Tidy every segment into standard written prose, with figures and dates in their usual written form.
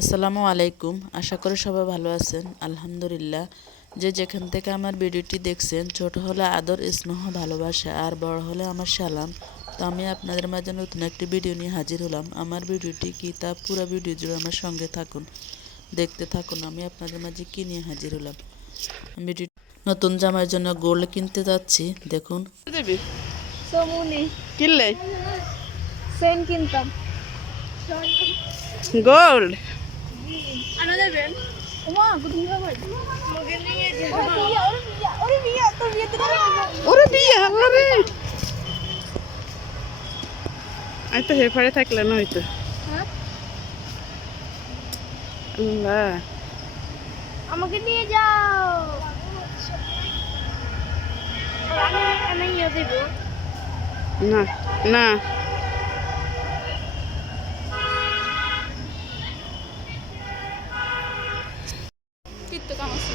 আসসালামু আলাইকুম। আশা করি সবাই ভালো আছেন। আলহামদুলিল্লাহ। যে যেখান থেকে আমার ভিডিওটি দেখছেন, ছোট হলে আদর, স্নেহ, ভালোবাসা, আর বড় হলে আমার সালাম। তো আমি আপনাদের মাঝে নতুন একটি ভিডিও নিয়ে হাজির হলাম। আমার ভিডিওটি কি তা পুরো ভিডিও জুড়ে আমার সঙ্গে থাকুন, দেখতে থাকুন আমি আপনাদের মাঝে কি নিয়ে হাজির হলাম। ভিডিও নতুন জামার জন্য গোল্ড কিনতে যাচ্ছি, দেখুন। দেবি সমুনি কিনলে সেন কিনতাম। গোল্ড আনা যাবেন ওমা গুদুম ভাই মগে নিয়ে যে ওরে বিয়া তোর বিয়েতে ওরে বিয়া ওরে আই তো হেফারে থাকলে না হয়তো হ্যাঁ আল্লাহ আমাকে নিয়ে যাও। আমি ইয়ে দেব না না কিত্তো কাম আছে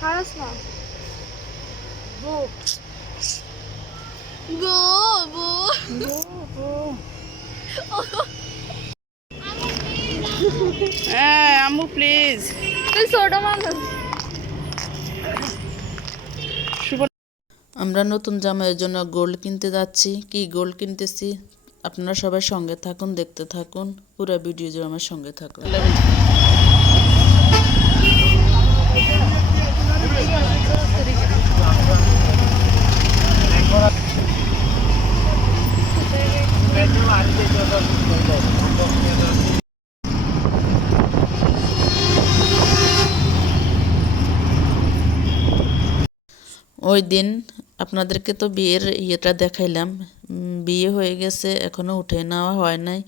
খারাস না গো গো গো হ্যাঁ আম্মু প্লিজ তুই ছোট মানুষ আমরা নতুন জামাইয়ের জন্য গোল্ড কিনতে যাচ্ছি। কি গোল্ড কিনতেছি আপনারা সবাই সঙ্গে থাকুন, দেখতে থাকুন, পুরো ভিডিও জুড়ে আমার সঙ্গে থাকুন। ওই দিন আপনাদেরকে তো বিয়ের ইয়েটা দেখাইলাম। বিয়ে হয়ে গেছে, এখনও উঠে নেওয়া হয় নাই।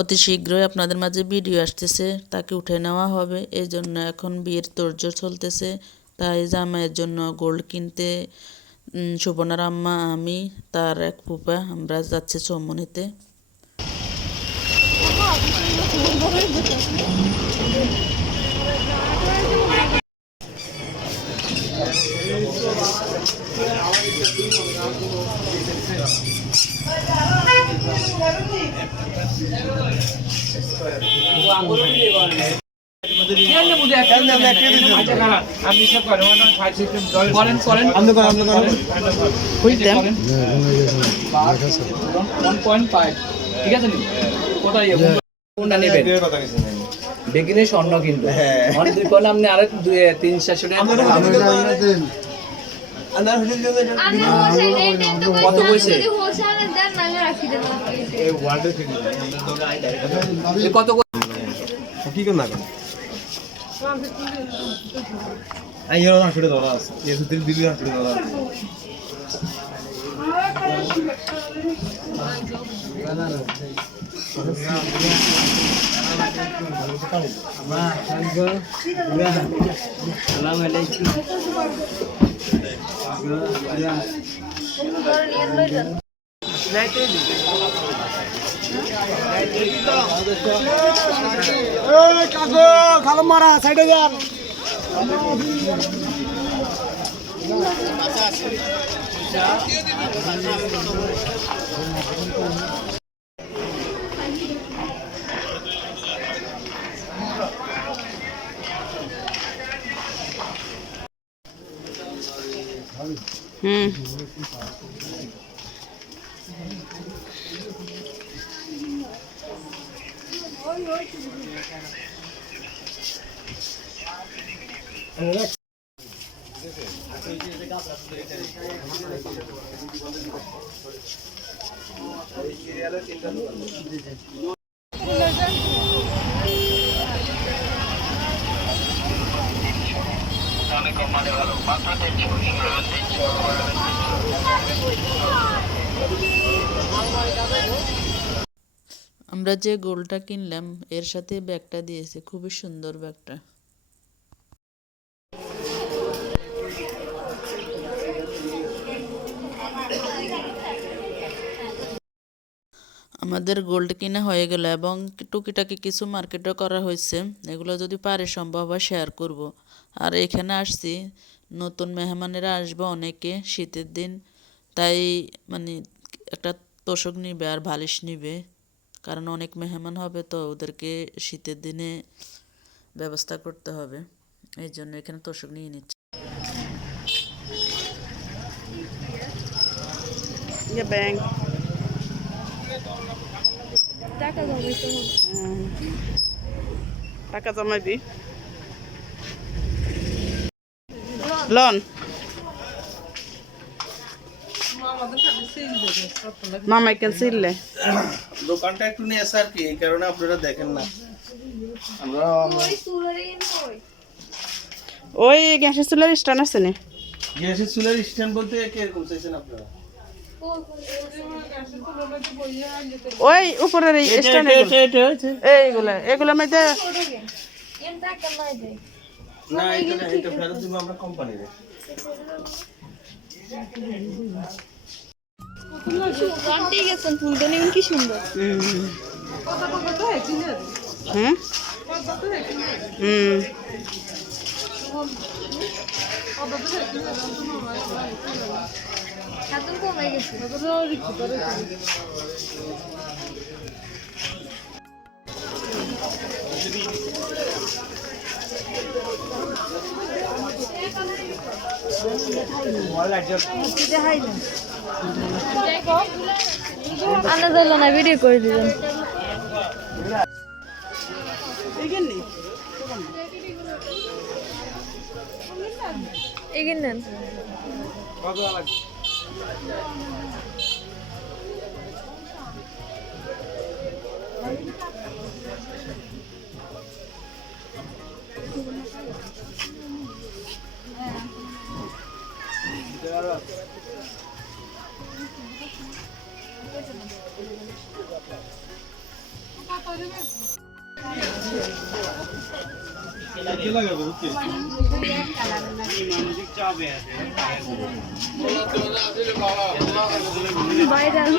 অতি শীঘ্রই আপনাদের মাঝে ভিডিও আসতেছে, তাকে উঠে নেওয়া হবে। এই জন্য এখন বিয়ের তোড়জোড় চলতেছে। তাই জামাইয়ের জন্য গোল্ড কিনতে সুবর্ণার আম্মা, আমি, তার এক ফুপা আমরা যাচ্ছি চৌমুনিতে। বেগিনে স্বর্ণ কিন্তু অনেক দুই কল আপনি আরো 300-400 টাকা কত কইছে কত কি করনা কেন আই এর না ছুটে ধরা আছে এই সুতির দিবি না ছুটে ধরা আছে সালাম আলাইকুম কাকু খালো মারা সাইডে যান আমরা যে গোল্ডটা কিনলাম এর সাথে ব্যাগটা দিয়েছে, খুবই সুন্দর ব্যাগটা। আমাদের গোল্ড কিনা হয়ে গেল এবং টুকিটাকি কিছু মার্কেটও করা হয়েছে। এগুলো যদি পারে সম্ভব হয় শেয়ার করব। আর এখানে আসছি, নতুন মেহমানেরা আসবে অনেকে, শীতের দিন, তাই মানে একটা তোশক নিবে আর বালিশ নিবে। কারণ অনেক মেহমান হবে তো ওদেরকে শীতের দিনে ব্যবস্থা করতে হবে, এই জন্য এখানে তোষক নিয়ে নিচ্ছি। ইয়ে ব্যাংক টাকা জমাইতে হবে। টাকা জমাইবি লোন মামাই কেন ছিললে দোকানটা একটু নিয়ে আসে আর কি, এই কারণে আপনারা দেখেন না। আমরা ওই চুলারে কই? ওই গ্যাসের চুলার স্ট্যান্ড আছে না গ্যাসের চুলার স্ট্যান্ড বলতে কিরকম চাইছেন আপনারা? ওই উপরের এই স্ট্যান্ড এইগুলা এগুলা মধ্যে এম টাকা নাই দেই। না, এটা ফেরত দিব আমরা কোম্পানির। গানটি গেছেন ফুলদানি কি সুন্দর। হুম হুম খাতুন কমে গেছে। আন্দাজ হলো না, ভিডিও করে দিবেন। এগিয়ে নেন। ভাইরাল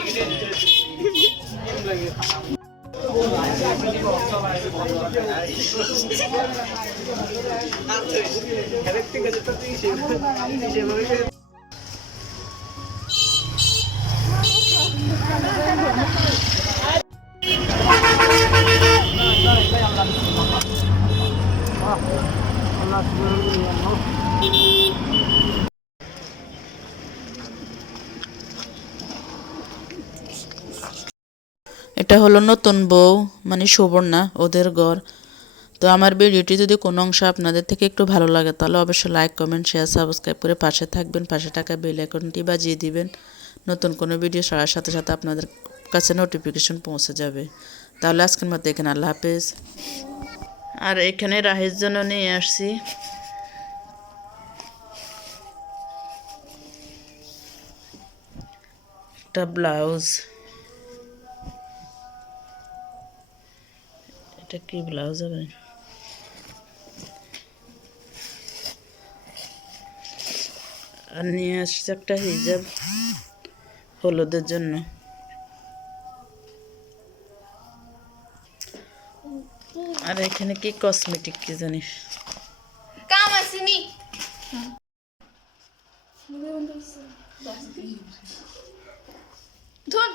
এটা হলো নতুন বউ মানে সুবর্ণা, ওদের ঘর। তো আমার ভিডিওটি যদি কোনো অংশ আপনাদের থেকে একটু ভালো লাগে তাহলে অবশ্যই লাইক কমেন্ট শেয়ার সাবস্ক্রাইব করে পাশে থাকবেন, পাশে থাকা বেল আইকনটি বাজিয়ে দিবেন। নতুন কোনো ভিডিও ছাড়ার সাথে সাথে আপনাদের কাছে নোটিফিকেশন পৌঁছে যাবে। তাহলে আজকের মতো এখানে আল্লাহ হাফেজ। আর এখানে রাহের জন্য নিয়ে আসছি একটা ব্লাউজ। এটা কি ব্লাউজ হবে? আর নিয়ে আসছে একটা হিজাব হলুদের জন্য। আর এখানে কি কসমেটিক কি জানিস? কাম আসেনি। ধন